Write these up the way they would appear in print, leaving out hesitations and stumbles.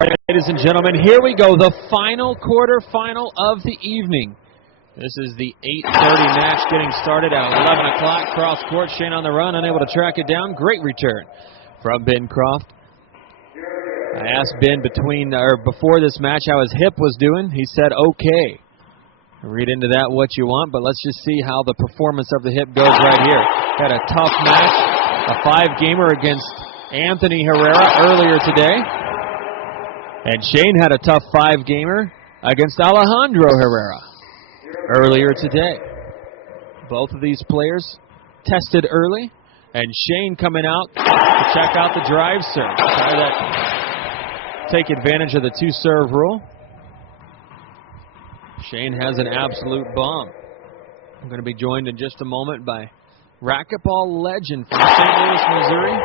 Ladies and gentlemen, here we go, the final quarterfinal of the evening. This is the 8:30 match getting started at 11 o'clock. Cross court, Shane on the run, unable to track it down. Great return from Ben Croft. I asked Ben before this match how his hip was doing. He said okay. Read into that what you want, but let's just see how the performance of the hip goes right here. Had a tough match, a 5-gamer against Anthony Herrera earlier today. And Shane had a tough 5-gamer against Alejandro Herrera earlier today. Both of these players tested early, and Shane coming out to check out the drive serve. Take advantage of the 2-serve rule. Shane has an absolute bomb. I'm going to be joined in just a moment by racquetball legend from St. Louis, Missouri,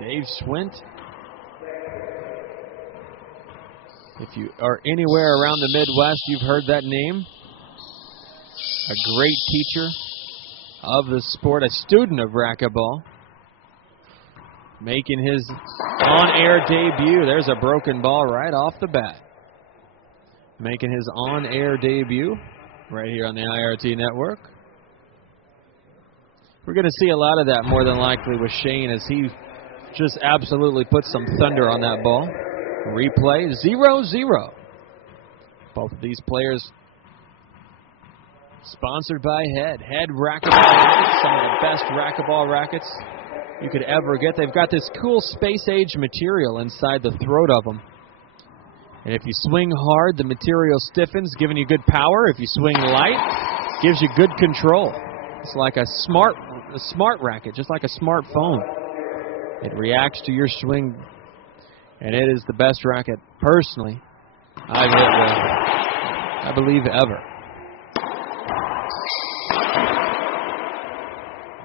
Dave Schwint. If you are anywhere around the Midwest, you've heard that name. A great teacher of the sport, a student of racquetball, making his on-air debut. There's a broken ball right off the bat. Making his on-air debut right here on the IRT network. We're going to see a lot of that more than likely with Shane as he just absolutely puts some thunder on that ball. Replay 0-0. Both of these players sponsored by Head racquetball rackets, some of the best racquetball rackets you could ever get. They've got this cool space-age material inside the throat of them. And if you swing hard, the material stiffens, giving you good power. If you swing light, gives you good control. It's like a smart racket, just like a smartphone. It reacts to your swing. And it is the best racket, personally, I've hit with, I believe, ever.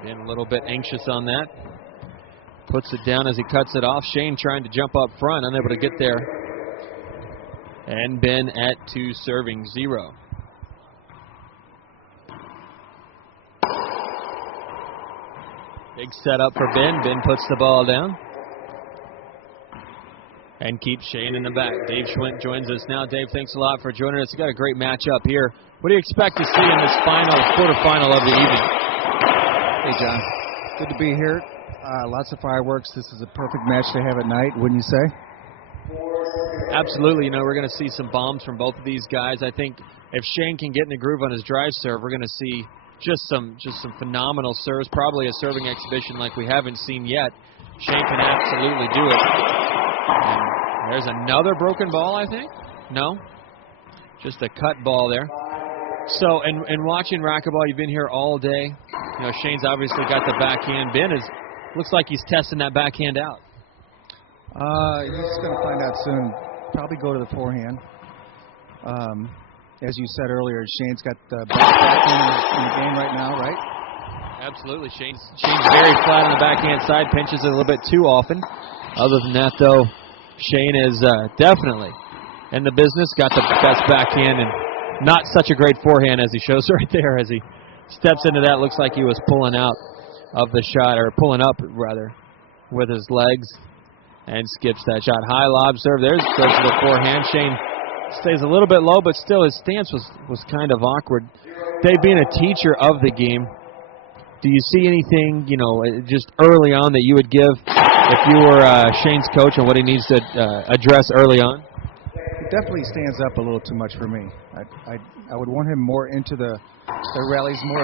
Been a little bit anxious on that. Puts it down as he cuts it off. Shane trying to jump up front, unable to get there. And Ben at 2 serving 0. Big setup for Ben. Ben puts the ball down. And keeps Shane in the back. Dave Schwint joins us now. Dave, thanks a lot for joining us. We've got a great matchup here. What do you expect to see in this quarterfinal of the evening? Hey, John. Good to be here. Lots of fireworks. This is a perfect match to have at night, wouldn't you say? Absolutely. You know, we're going to see some bombs from both of these guys. I think if Shane can get in the groove on his drive serve, we're going to see just some phenomenal serves, probably a serving exhibition like we haven't seen yet. Shane can absolutely do it. And there's another broken ball, I think. No, just a cut ball there. So, and watching racquetball, you've been here all day. You know, Shane's obviously got the backhand. Ben looks like he's testing that backhand out. He's going to find out soon. Probably go to the forehand. As you said earlier, Shane's got the best backhand in the game right now, right? Absolutely. Shane's very flat on the backhand side, pinches it a little bit too often. Other than that, though, Shane is definitely in the business, got the best backhand, and not such a great forehand as he shows right there. As he steps into that, looks like he was pulling out of the shot, or pulling up, rather, with his legs, and skips that shot. High lob serve. Goes to the forehand. Shane stays a little bit low, but still his stance was kind of awkward. Dave, being a teacher of the game, do you see anything, you know, just early on that you would give if you were Shane's coach and what he needs to address early on? He definitely stands up a little too much for me. I would want him more into the rallies, more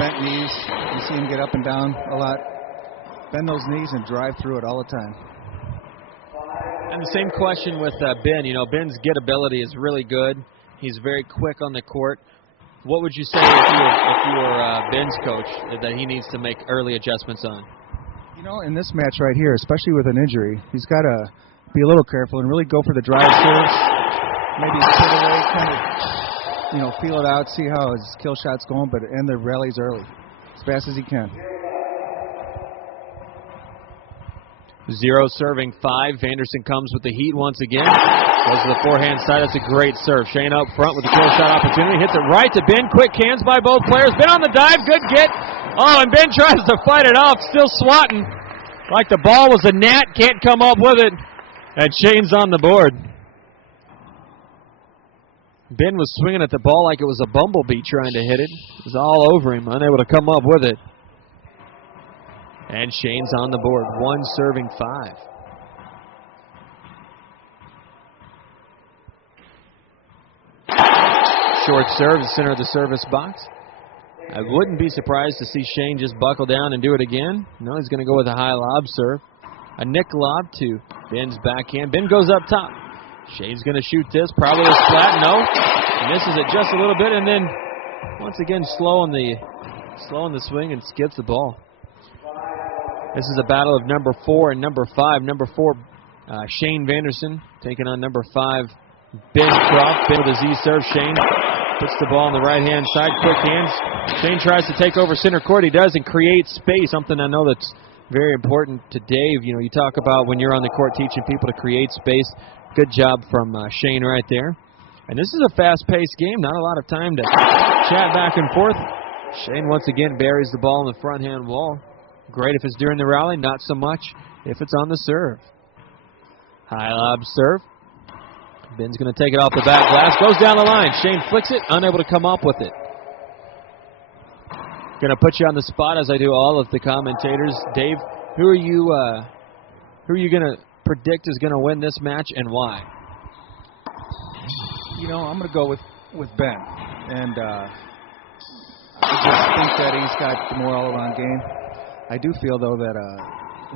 bent knees. You see him get up and down a lot. Bend those knees and drive through it all the time. And the same question with Ben. You know, Ben's gettability is really good. He's very quick on the court. What would you say if you were Ben's coach that he needs to make early adjustments on? You know, in this match right here, especially with an injury, he's got to be a little careful and really go for the drive serves. Maybe put away, kind of, you know, feel it out, see how his kill shot's going, but end the rallies early, as fast as he can. 0 serving 5. Vanderson comes with the heat once again. Goes to the forehand side. That's a great serve. Shane up front with the kill shot opportunity. Hits it right to Ben. Quick hands by both players. Ben on the dive. Good get. Oh, and Ben tries to fight it off. Still swatting like the ball was a gnat. Can't come up with it. And Shane's on the board. Ben was swinging at the ball like it was a bumblebee trying to hit it. It was all over him, unable to come up with it. And Shane's on the board, 1 serving 5. Short serve, center of the service box. I wouldn't be surprised to see Shane just buckle down and do it again. No, he's going to go with a high lob serve. A nick lob to Ben's backhand. Ben goes up top. Shane's going to shoot this, probably a splat. No, misses it just a little bit, and then once again slow in the swing and skips the ball. This is a battle of number 4 and number 5. Number 4, Shane Vanderson, taking on number 5, Ben Croft. Ben with a Z serve. Shane puts the ball on the right-hand side, quick hands. Shane tries to take over center court. He does and creates space, something I know that's very important to Dave. You know, you talk about when you're on the court teaching people to create space. Good job from Shane right there. And this is a fast-paced game, not a lot of time to chat back and forth. Shane once again buries the ball in the front-hand wall. Great if it's during the rally, not so much if it's on the serve. High lob serve. Ben's going to take it off the back glass, goes down the line. Shane flicks it, unable to come up with it. Going to put you on the spot as I do all of the commentators. Dave, who are you going to predict is going to win this match and why? You know, I'm going to go with Ben. And I just think that he's got the more all-around game. I do feel, though, that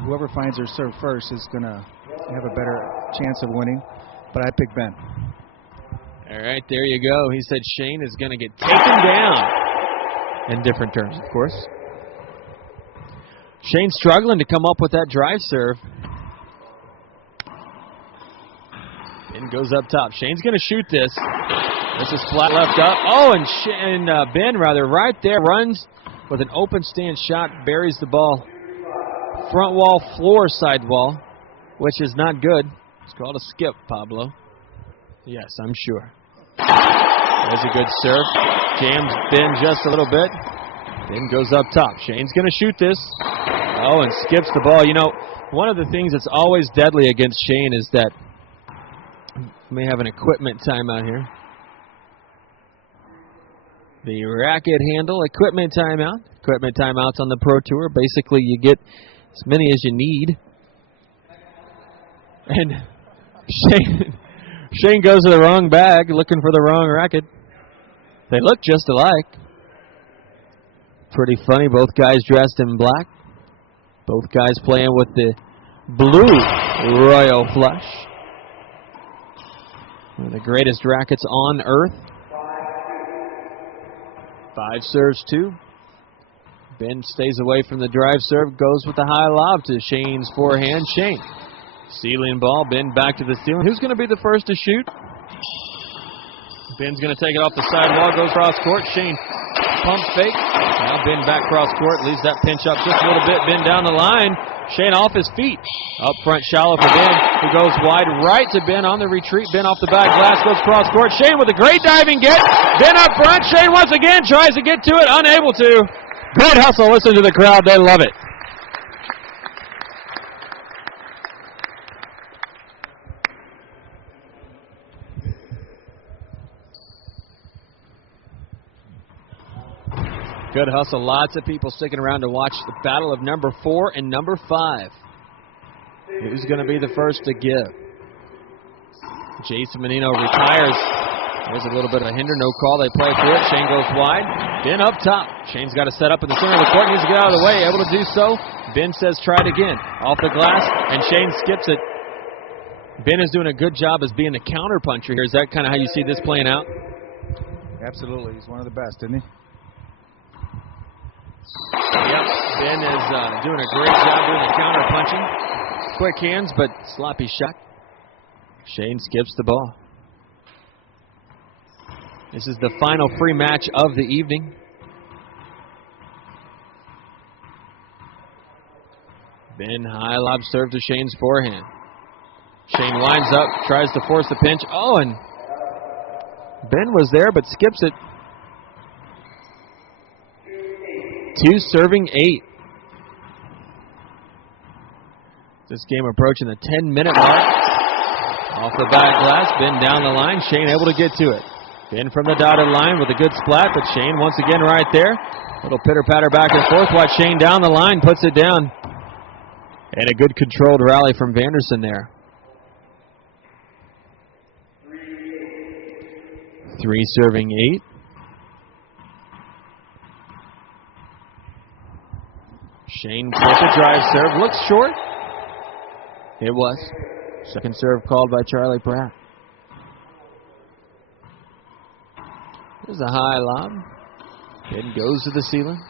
whoever finds their serve first is going to have a better chance of winning. But I pick Ben. All right, there you go. He said Shane is going to get taken down. In different terms, of course. Shane's struggling to come up with that drive serve. Ben goes up top. Shane's going to shoot this. This is flat left up. Oh, and Ben, right there, runs with an open stance shot, buries the ball. Front wall, floor, side wall, which is not good. It's called a skip, Pablo. Yes, I'm sure. There's a good serve. Jams Ben just a little bit. Ben goes up top. Shane's going to shoot this. Oh, and skips the ball. You know, one of the things that's always deadly against Shane is that we may have an equipment timeout here. The racket handle, equipment timeout. Equipment timeouts on the Pro Tour. Basically, you get as many as you need. And Shane goes to the wrong bag, looking for the wrong racket. They look just alike. Pretty funny, both guys dressed in black. Both guys playing with the blue Royal Flush. One of the greatest rackets on earth. 5 serves, 2. Ben stays away from the drive serve, goes with the high lob to Shane's forehand. Shane, ceiling ball, Ben back to the ceiling. Who's going to be the first to shoot? Ben's going to take it off the sidewall, goes cross court. Shane pump fake. Now Ben back cross court, leaves that pinch up just a little bit. Ben down the line. Shane off his feet. Up front, shallow for Ben, who goes wide right to Ben on the retreat. Ben off the back glass, goes cross court. Shane with a great diving get. Ben up front. Shane once again tries to get to it, unable to. Good hustle. Listen to the crowd. They love it. Good hustle. Lots of people sticking around to watch the battle of number 4 and number 5. Who's going to be the first to give? Jason Menino retires. There's a little bit of a hinder. No call. They play through it. Shane goes wide. Ben up top. Shane's got to set up in the center of the court. Needs to get out of the way. Able to do so. Ben says try it again. Off the glass. And Shane skips it. Ben is doing a good job as being the counterpuncher here. Is that kind of how you see this playing out? Absolutely. He's one of the best, isn't he? Yep, Ben is doing a great job doing the counter punching. Quick hands, but sloppy shot. Shane skips the ball. This is the final free match of the evening. Ben high lob serve to Shane's forehand. Shane winds up, tries to force the pinch. Oh, and Ben was there, but skips it. 2 serving 8. This game approaching the 10-minute mark. the back glass, Ben down the line, Shane able to get to it. Ben from the dotted line with a good splat, but Shane once again right there. Little pitter-patter back and forth. Watch Shane down the line, puts it down. And a good controlled rally from Vanderson there. 3 serving 8. Shane with the drive serve. Looks short. It was. Second serve called by Charlie Pratt. There's a high lob. Ben goes to the ceiling.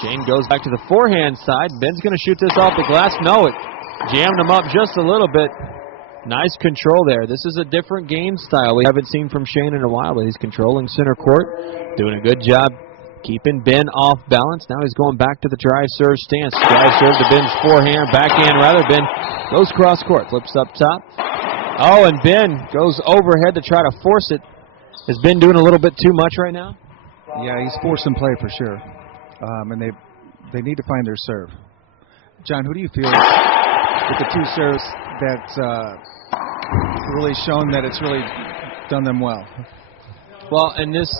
Shane goes back to the forehand side. Ben's going to shoot this off the glass. No, it jammed him up just a little bit. Nice control there. This is a different game style we haven't seen from Shane in a while, but he's controlling center court, doing a good job keeping Ben off balance. Now he's going back to the drive serve stance. Drive serve to Ben's forehand, backhand rather. Ben goes cross court, flips up top. Oh, and Ben goes overhead to try to force it. Is Ben doing a little bit too much right now? Yeah, he's forcing play for sure. And they need to find their serve. John, who do you feel with the 2 serves that's really shown that it's really done them well? Well, in this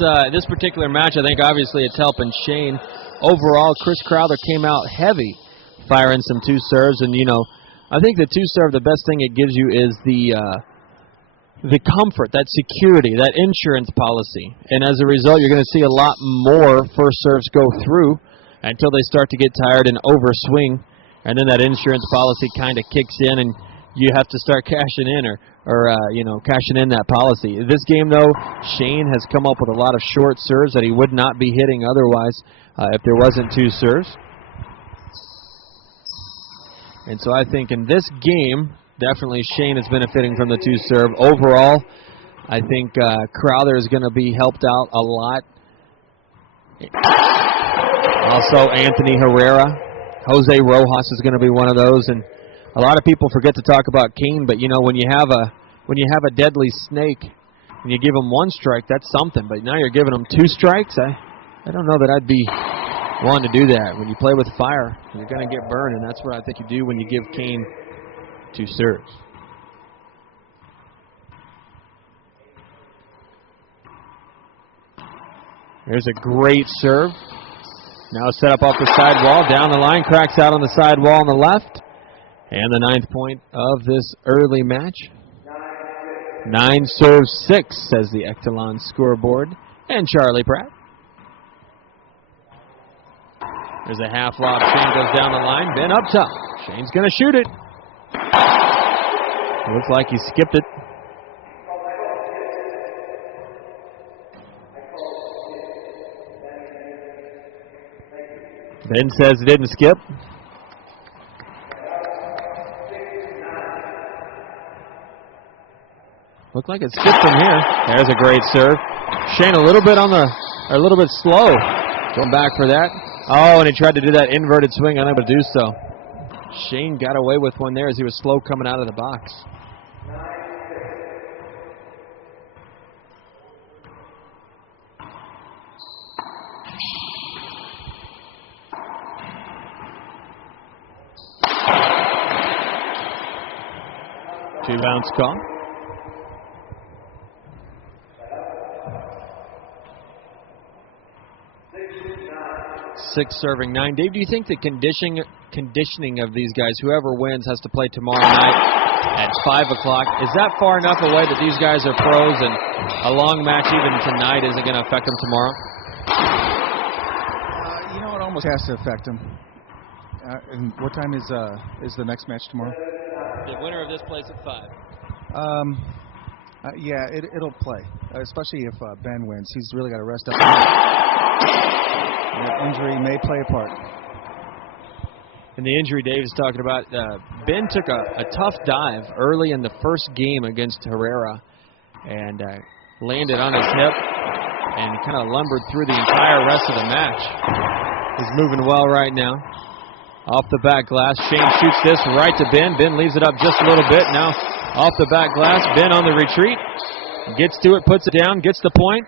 particular match, I think obviously it's helping Shane. Overall, Chris Crowther came out heavy, firing some 2 serves, and I think the 2 serve, the best thing it gives you is the comfort, that security, that insurance policy, and as a result, you're going to see a lot more first serves go through until they start to get tired and overswing, and then that insurance policy kind of kicks in, and you have to start cashing in or cashing in that policy. This game, though, Shane has come up with a lot of short serves that he would not be hitting otherwise if there wasn't 2 serves. And so I think in this game, definitely Shane is benefiting from the 2 serve. Overall, I think Crowther is going to be helped out a lot. Also, Anthony Herrera. Jose Rojas is going to be one of those, and a lot of people forget to talk about Kane, but when you have a deadly snake and you give him 1 strike, that's something. But now you're giving him 2 strikes. I don't know that I'd be wanting to do that. When you play with fire, you're going to get burned, and that's what I think you do when you give Kane 2 serves. There's a great serve. Now set up off the side wall, down the line, cracks out on the side wall on the left. And the 9th point of this early match. 9 serves 6, says the Echelon scoreboard. And Charlie Pratt. There's a half lob. Shane goes down the line. Ben up top. Shane's going to shoot it. Looks like he skipped it. Ben says it didn't skip. Looked like it skipped from here. There's a great serve. Shane a little bit slow. Going back for that. Oh, and he tried to do that inverted swing, unable to do so. Shane got away with one there as he was slow coming out of the box. Two bounce call. Six serving 9. Dave, do you think the conditioning of these guys, whoever wins, has to play tomorrow night at 5 o'clock? Is that far enough away that these guys are pros and a long match even tonight isn't going to affect them tomorrow? It almost has to affect them. And what time is the next match tomorrow? The winner of this plays at 5. Yeah, it'll play, especially if Ben wins. He's really got to rest up. Injury may play a part. And the injury Dave is talking about, Ben took a tough dive early in the first game against Herrera and landed on his hip and kind of lumbered through the entire rest of the match. He's moving well right now. Off the back glass, Shane shoots this right to Ben. Ben leaves it up just a little bit. Now off the back glass, Ben on the retreat. Gets to it, puts it down, gets the point.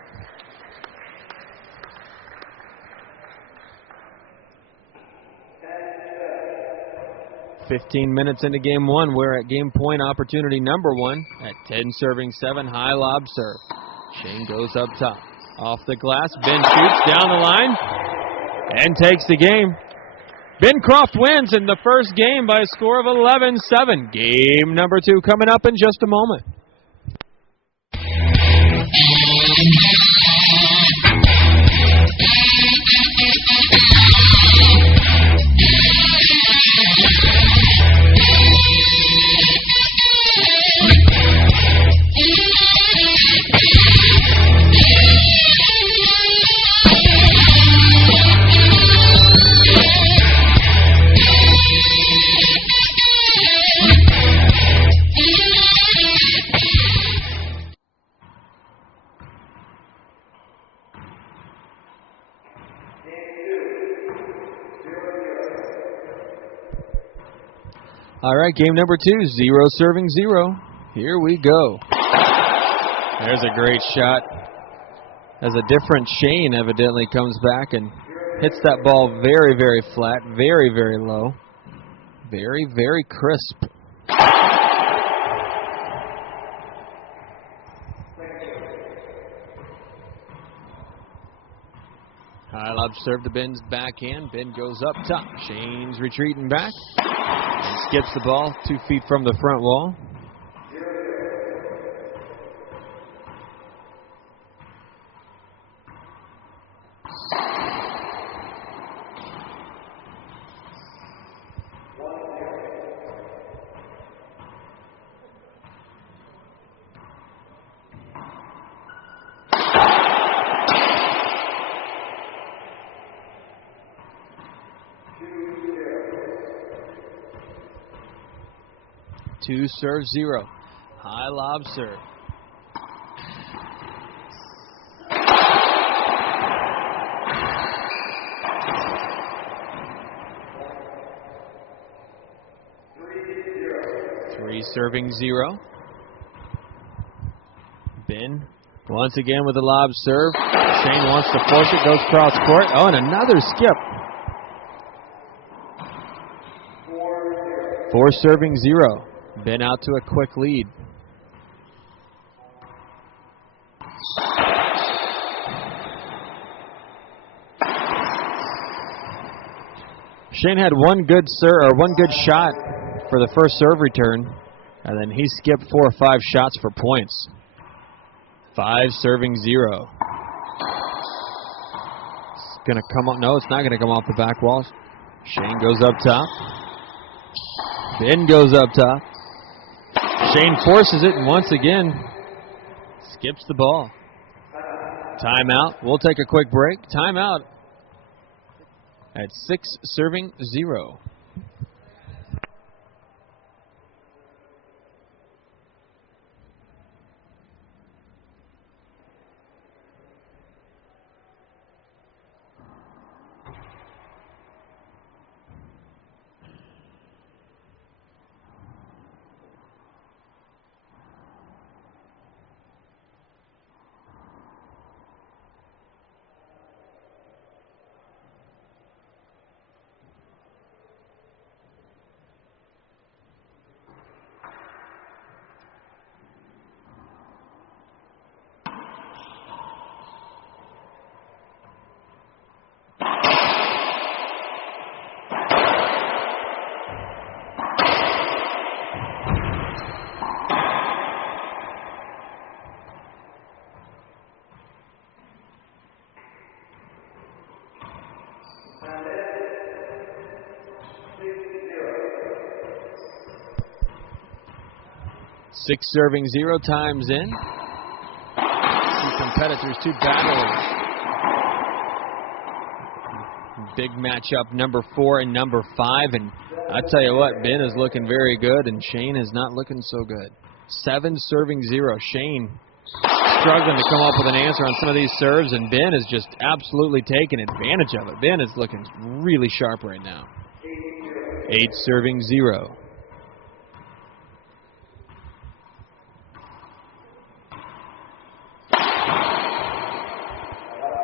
15 minutes into game one. We're at game point opportunity number one at 10 serving 7. High lob serve. Shane goes up top. Off the glass. Ben shoots down the line and takes the game. Ben Croft wins in the first game by a score of 11-7. Game number 2 coming up in just a moment. All right, game number 2, 0 serving 0. Here we go. There's a great shot. As a different Shane evidently comes back and hits that ball very, very flat, very, very low. Very, very crisp. High lob serve to Ben's backhand. Ben goes up top. Shane's retreating back and skips the ball 2 feet from the front wall. Two serve 0. High lob serve. Three serving 0. Ben once again with a lob serve. Shane wants to force it, goes cross court. Oh, and another skip. 4 serving 0. Ben out to a quick lead. Shane had one good shot for the first serve return, and then he skipped 4 or 5 shots for points. 5 serving 0. It's gonna come up. No, it's not gonna come off the back walls. Shane goes up top. Ben goes up top. Shane forces it and once again skips the ball. Timeout. We'll take a quick break. Timeout at 6 serving 0. Six serving 0 times in. Two competitors, 2 battlers. Big matchup, number 4 and number 5. And I tell you what, Ben is looking very good, and Shane is not looking so good. 7 serving 0. Shane struggling to come up with an answer on some of these serves, and Ben is just absolutely taking advantage of it. Ben is looking really sharp right now. 8 serving 0.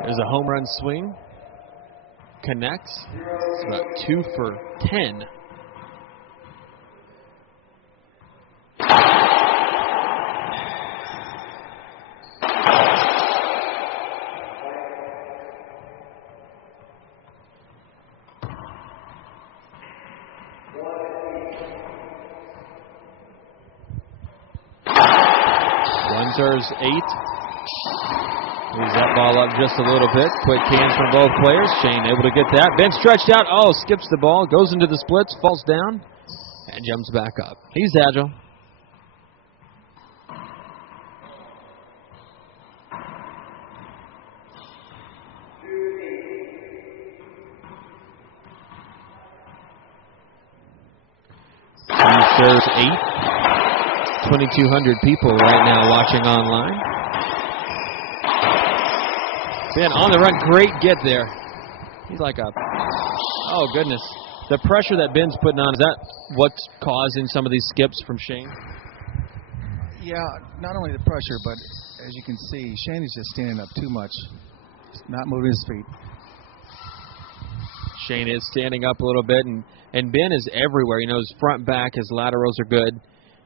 There's a home run swing. Connects. It's about 2 for 10. Shane serves 8. Moves that ball up just a little bit. Quick hands from both players. Shane able to get that. Ben stretched out. Oh, skips the ball. Goes into the splits. Falls down. And jumps back up. He's agile. He serves 8. 2,200 people right now watching online. Ben on the run, great get there. He's like a, oh goodness. The pressure that Ben's putting on, is that what's causing some of these skips from Shane? Yeah, not only the pressure, but as you can see, Shane is just standing up too much. He's not moving his feet. Shane is standing up a little bit, and Ben is everywhere. You know, his front, back, his laterals are good.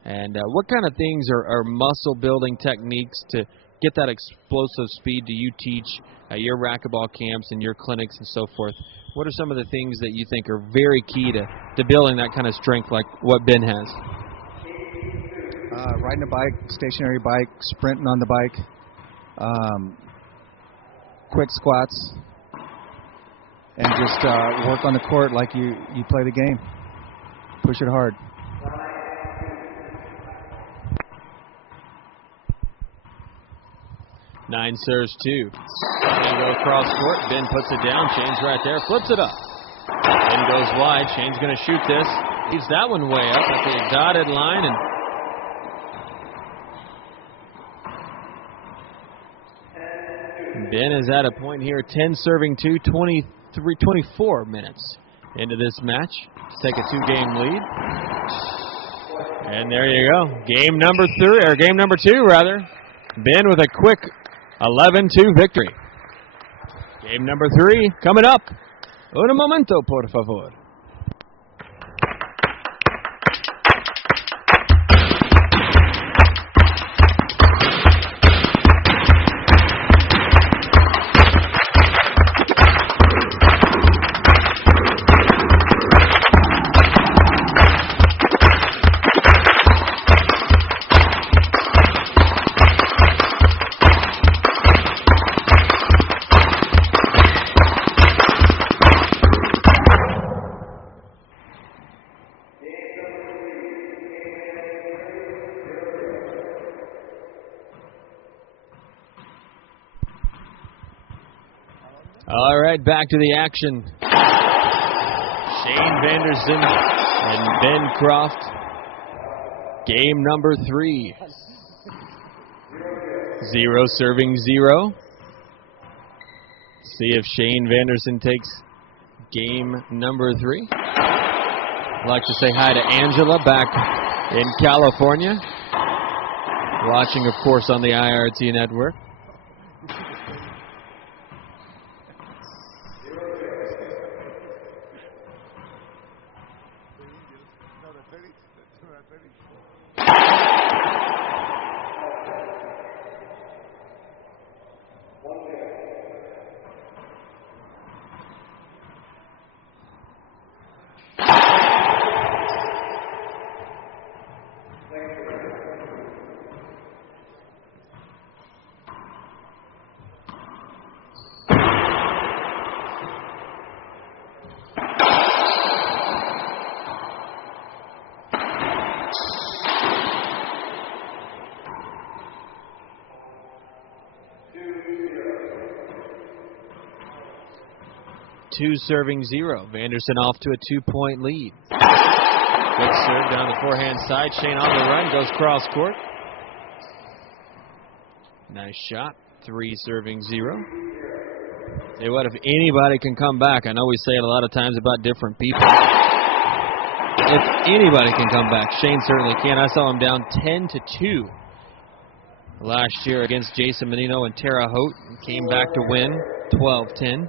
And what kind of things are muscle-building techniques to get that explosive speed do you teach at your racquetball camps and your clinics and so forth? What are some of the things that you think are very key to building that kind of strength like what Ben has? Riding a bike, stationary bike, sprinting on the bike, quick squats, and just work on the court like you play the game. Push it hard. Nine serves 2. Shane goes cross court. Ben puts it down. Shane's right there. Flips it up. Ben goes wide. Shane's going to shoot this. Leaves that one way up at the dotted line. And Ben is at a point here. 10 serving 2. 24 minutes into this match to take a 2-game lead. And there you go. Game number 2 rather. Ben with a quick 11-2 victory. Game number 3 coming up. Un momento, por favor. All right, back to the action. Shane Vanderson and Ben Croft. Game number 3. 0 serving 0. See if Shane Vanderson takes game number 3. I'd like to say hi to Angela back in California. Watching, of course, on the IRT network. Two serving 0. Vanderson off to a 2-point lead. Good serve down the forehand side. Shane on the run, goes cross court. Nice shot. 3 serving 0. Say what, if anybody can come back, I know we say it a lot of times about different people. If anybody can come back, Shane certainly can. I saw him down 10-2 last year against Jason Menino and Terre Haute, and came back to win 12-10.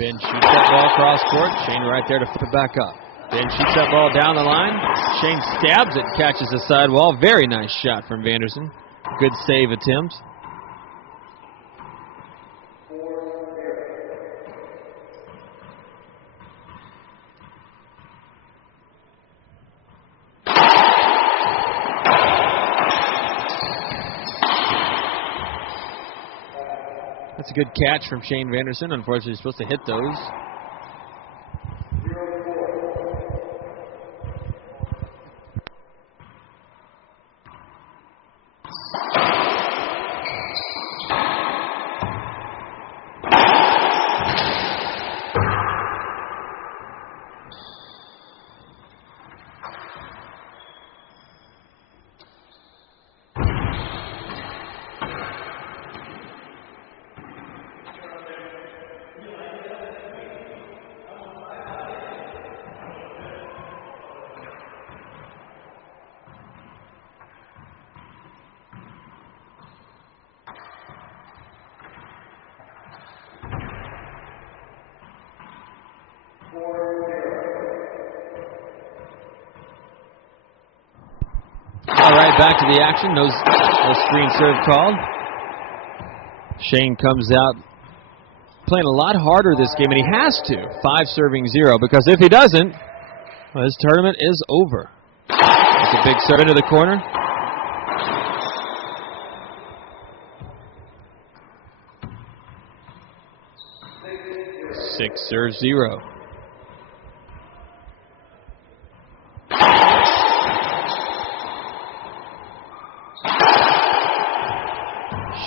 Ben shoots that ball cross court. Shane right there to flip it back up. Ben shoots that ball down the line. Shane stabs it, catches the sidewall. Very nice shot from Vanderson. Good save attempt. That's a good catch from Shane Vanderson. Unfortunately, he's supposed to hit those. All right, back to the action. No screen serve called. Shane comes out playing a lot harder this game, and he has to. 5 serving 0, because if he doesn't, well, his tournament is over. That's a big serve into the corner. 6 serve 0.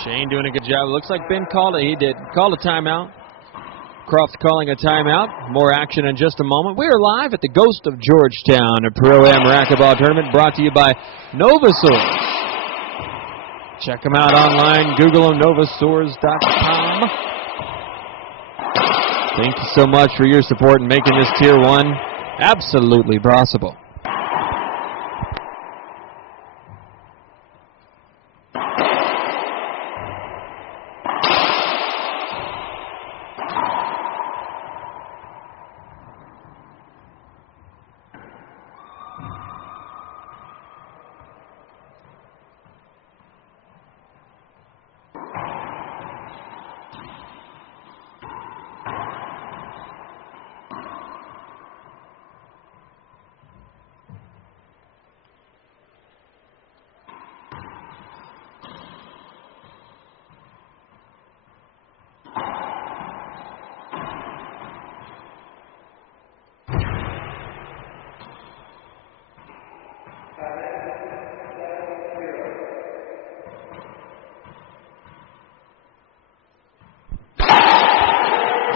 Shane doing a good job. It looks like Ben called it. He did. Called a timeout. Croft calling a timeout. More action in just a moment. We are live at the Ghost of Georgetown, a Pro-Am racquetball tournament brought to you by Novasource. Check them out online. Google them, novasource.com. Thank you so much for your support in making this Tier 1 absolutely possible.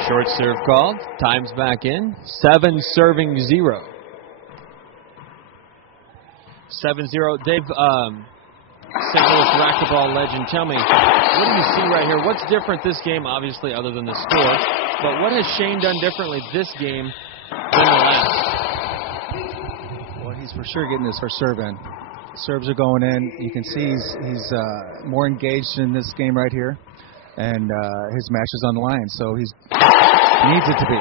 Short serve called. Time's back in. 7 serving 0. 7-0. Dave, St. Louis racquetball legend, tell me, what do you see right here? What's different this game, obviously, other than the score? But what has Shane done differently this game than the last? Well, he's for sure getting his first serve in. Serves are going in. You can see he's more engaged in this game right here. And his match is on the line, so he needs it to be.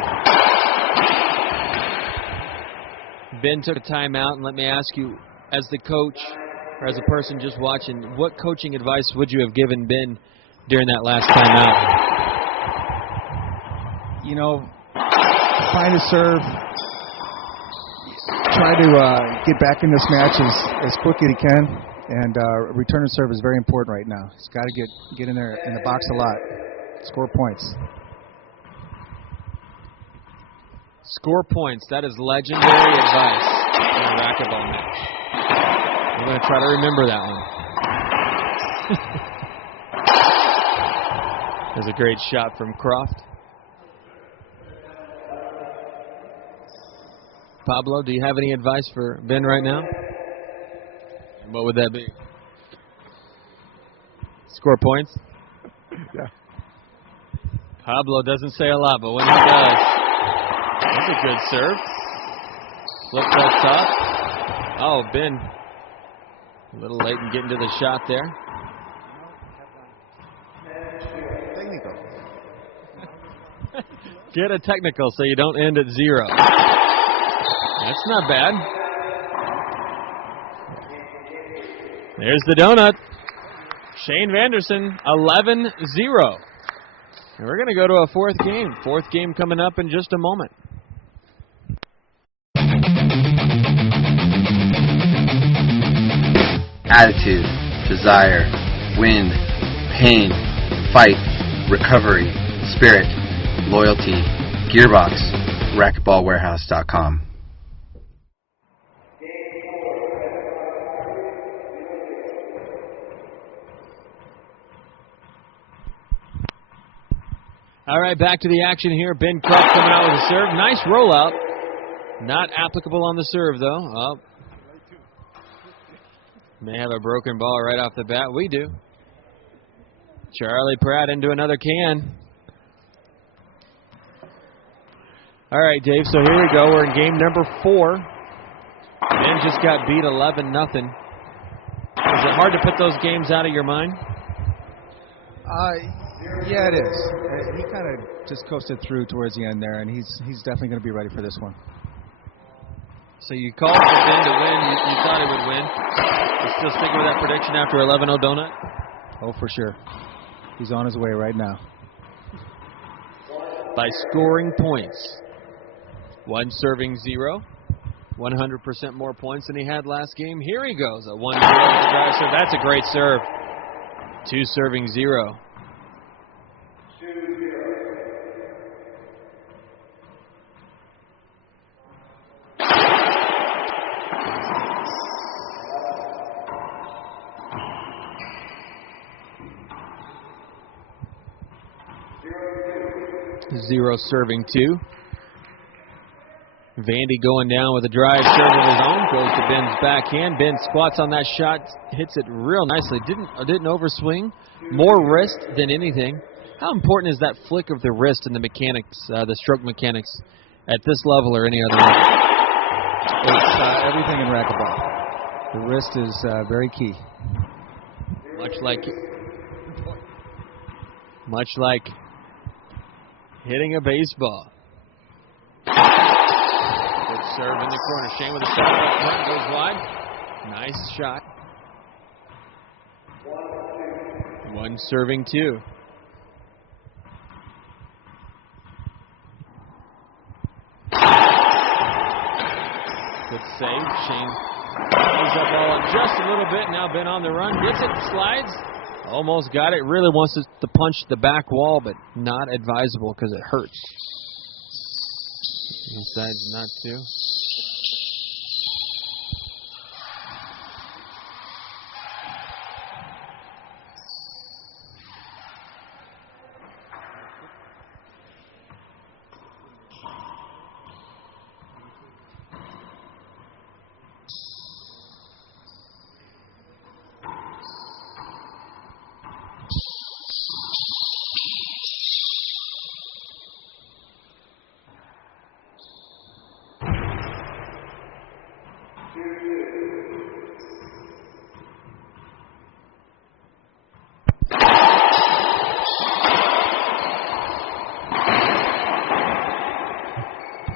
Ben took a timeout, and let me ask you, as the coach, or as a person just watching, what coaching advice would you have given Ben during that last timeout? You know, find a serve. Try to get back in this match as quick as he can. And return and serve is very important right now. He's got to get in there in the box a lot. Score points. Score points. That is legendary advice in a racquetball match. I'm going to try to remember that one. There's a great shot from Croft. Pablo, do you have any advice for Ben right now? What would that be? Score points? Yeah. Pablo doesn't say a lot, but when he does, that's a good serve. Flipped up top. Oh, Ben, a little late in getting to the shot there. Get a technical so you don't end at 0. That's not bad. There's the donut. Shane Vanderson, 11-0. And we're going to go to a fourth game. Fourth game coming up in just a moment. Attitude, desire, win, pain, fight, recovery, spirit, loyalty, gearbox, racquetballwarehouse.com. All right, back to the action here. Ben Croft coming out with a serve. Nice rollout. Not applicable on the serve, though. Oh. May have a broken ball right off the bat. We do. Charlie Pratt into another can. All right, Dave, so here we go. We're in game number 4. Ben just got beat 11-0. Is it hard to put those games out of your mind? Yeah, it is. He kind of just coasted through towards the end there, and he's definitely going to be ready for this one. So you called for Ben to win. You thought he would win. You still sticking with that prediction after 11-0 donut? Oh, for sure. He's on his way right now. By scoring points. 1 serving 0. 100% more points than he had last game. Here he goes. A 1-0 drive serve. That's a great serve. 2 serving 0. Zero serving 2. Vandy going down with a drive serve of his own. Goes to Ben's backhand. Ben squats on that shot. Hits it real nicely. Didn't overswing. More wrist than anything. How important is that flick of the wrist and the mechanics, the stroke mechanics, at this level or any other level? It's everything in racquetball. The wrist is very key. Much like hitting a baseball. Good serve in the corner. Shane with a shot up front. Goes wide. Nice shot. 1 serving 2. Good save. Shane pulls that ball up just a little bit. Now Ben on the run. Gets it. Slides. Almost got it. Really wants to punch the back wall, but not advisable because it hurts. He decides not to.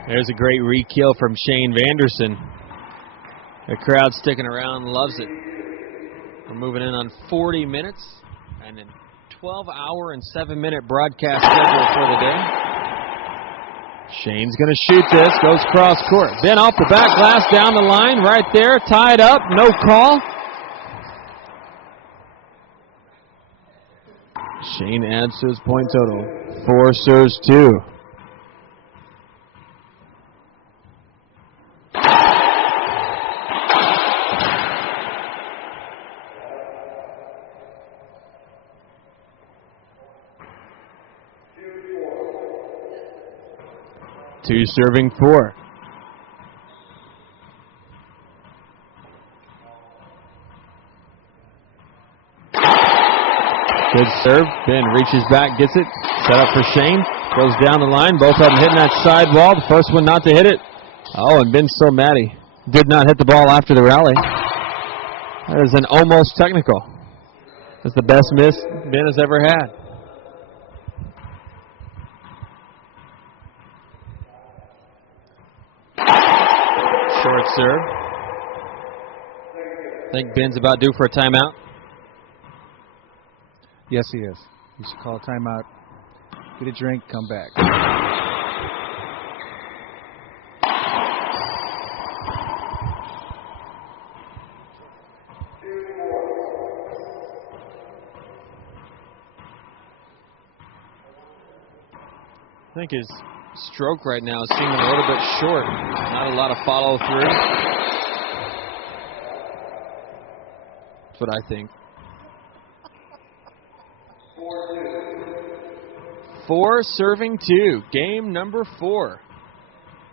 There's a great re-kill from Shane Vanderson. The crowd sticking around, loves it. We're moving in on 40 minutes and a 12-hour and 7-minute broadcast schedule for the day. Shane's going to shoot this, goes cross court. Then off the back glass, down the line, right there, tied up, no call. Shane adds to his point total. 4 serves 2. Two serving 4. Good serve. Ben reaches back, gets it. Set up for Shane. Goes down the line. Both of them hitting that side wall. The first one not to hit it. Oh, and Ben's so mad he did not hit the ball after the rally. That is an almost technical. That's the best miss Ben has ever had. Short serve. I think Ben's about due for a timeout. Yes, he is. You should call a timeout, get a drink, come back. I think his stroke right now is seeming a little bit short. Not a lot of follow through. That's what I think. 4 serving 2. Game number 4.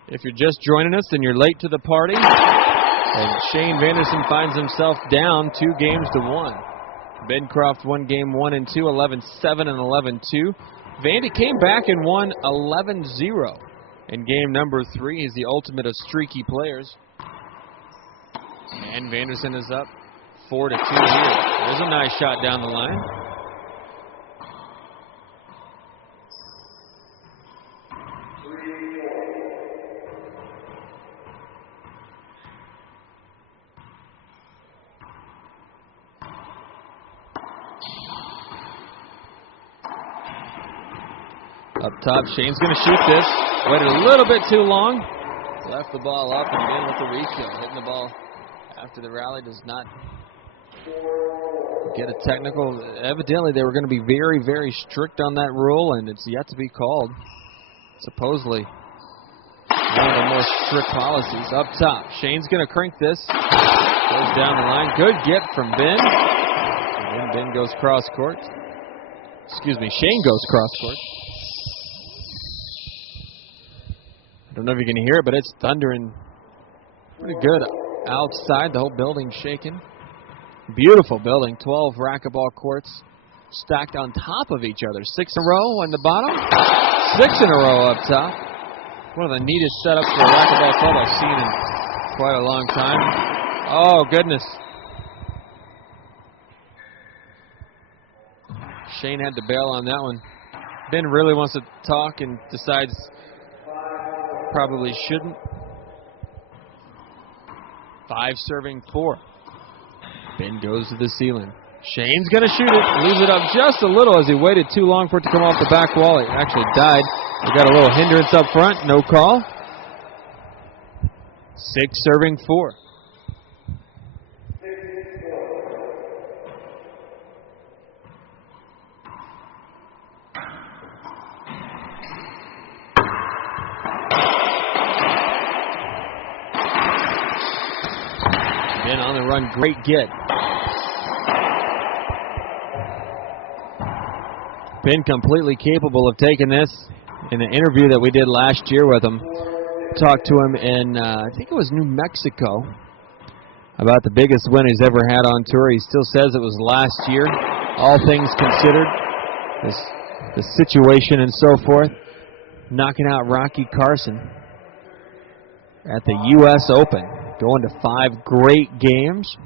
If you're just joining us and you're late to the party, and Shane Vanderson finds himself down 2 games to 1. Ben Croft won game 1 and 2, 11-7 and 11-2. Vandy came back and won 11-0 in game number 3. He's the ultimate of streaky players. And Vanderson is up 4-2 here. There's a nice shot down the line. Up top, Shane's going to shoot this. Waited a little bit too long. Left the ball up and in with the re-kill. Hitting the ball after the rally does not get a technical. Evidently, they were going to be very, very strict on that rule, and it's yet to be called. Supposedly, one of the more strict policies. Up top, Shane's going to crank this. Goes down the line. Good get from Ben. And then Ben goes cross court. Excuse me, Shane goes cross court. I don't know if you can hear it, but it's thundering pretty good outside. The whole building shaking. Beautiful building. 12 racquetball courts stacked on top of each other. 6 in a row on the bottom. 6 in a row up top. One of the neatest setups for a racquetball club I've seen in quite a long time. Oh, goodness. Shane had to bail on that one. Ben really wants to talk and decides probably shouldn't. 5 serving 4. Ben goes to the ceiling. Shane's going to shoot it. Leaves it up just a little as he waited too long for it to come off the back wall. It actually died. We got a little hindrance up front. No call. 6 serving 4. Ben on the run, great get. Ben completely capable of taking this. In the interview that we did last year with him, talked to him in, I think it was New Mexico, about the biggest win he's ever had on tour. He still says it was last year. All things considered, the situation and so forth, knocking out Rocky Carson at the U.S. Open. Going to 5 great games.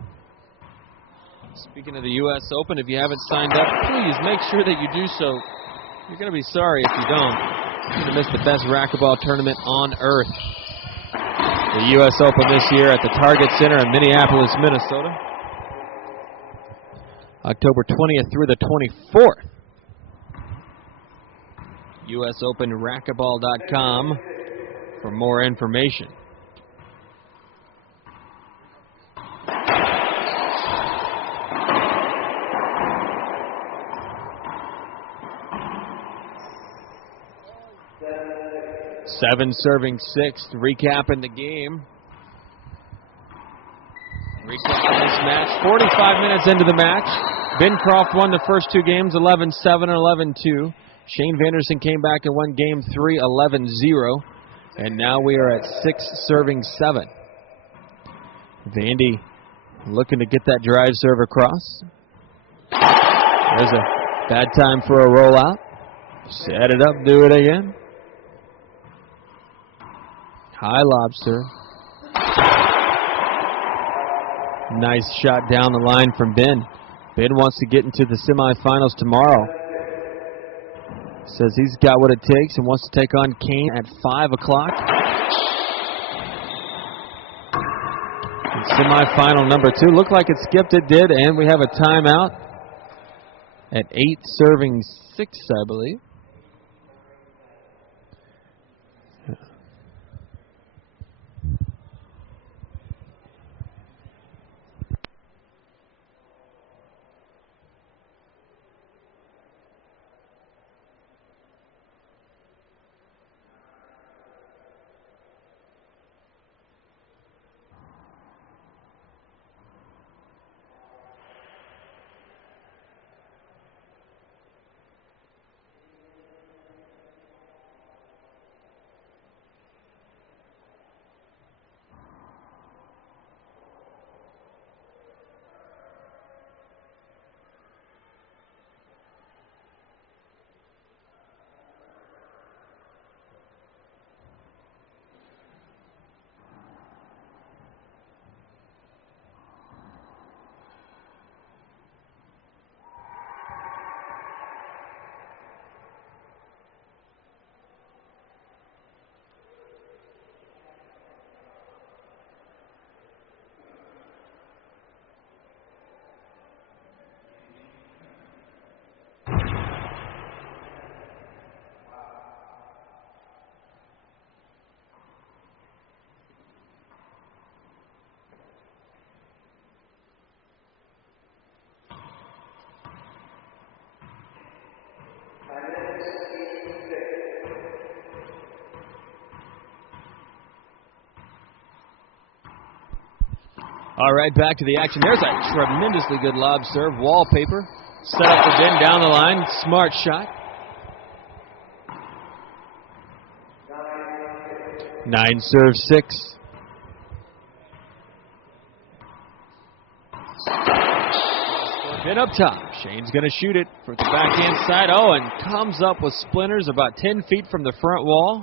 Speaking of the U.S. Open, if you haven't signed up, please make sure that you do so. You're going to be sorry if you don't. You're going to miss the best racquetball tournament on earth. The U.S. Open this year at the Target Center in Minneapolis, Minnesota. October 20th through the 24th. USOpenRacquetball.com for more information. Seven serving 6, recapping the game. Recapping this match. 45 minutes into the match. Ben Croft won the first 2 games, 11-7 and 11-2. Shane Vanderson came back and won game 3, 11-0. And now we are at 6 serving 7. Vandy looking to get that drive serve across. There's a bad time for a rollout. Set it up, do it again. High lobster. Nice shot down the line from Ben. Ben wants to get into the semifinals tomorrow. Says he's got what it takes and wants to take on Kane at 5 o'clock. Semifinal number 2. Looked like it skipped. It did, and we have a timeout at 8 serving 6, I believe. All right, back to the action. There's a tremendously good lob serve. Wallpaper. Set up the bin down the line. Smart shot. 9 serve 6. Bin up top. Shane's going to shoot it for the backhand side. Oh, and comes up with splinters about 10 feet from the front wall.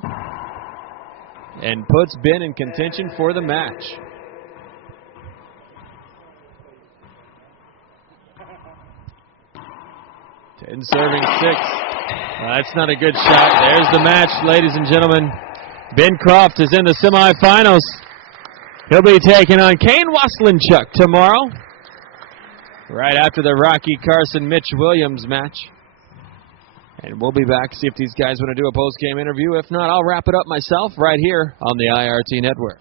And puts bin in contention for the match. 10 serving 6. That's not a good shot. There's the match, ladies and gentlemen. Ben Croft is in the semifinals. He'll be taking on Kane Waslinchuk tomorrow, right after the Rocky Carson-Mitch Williams match. And we'll be back to see if these guys want to do a post-game interview. If not, I'll wrap it up myself right here on the IRT Network.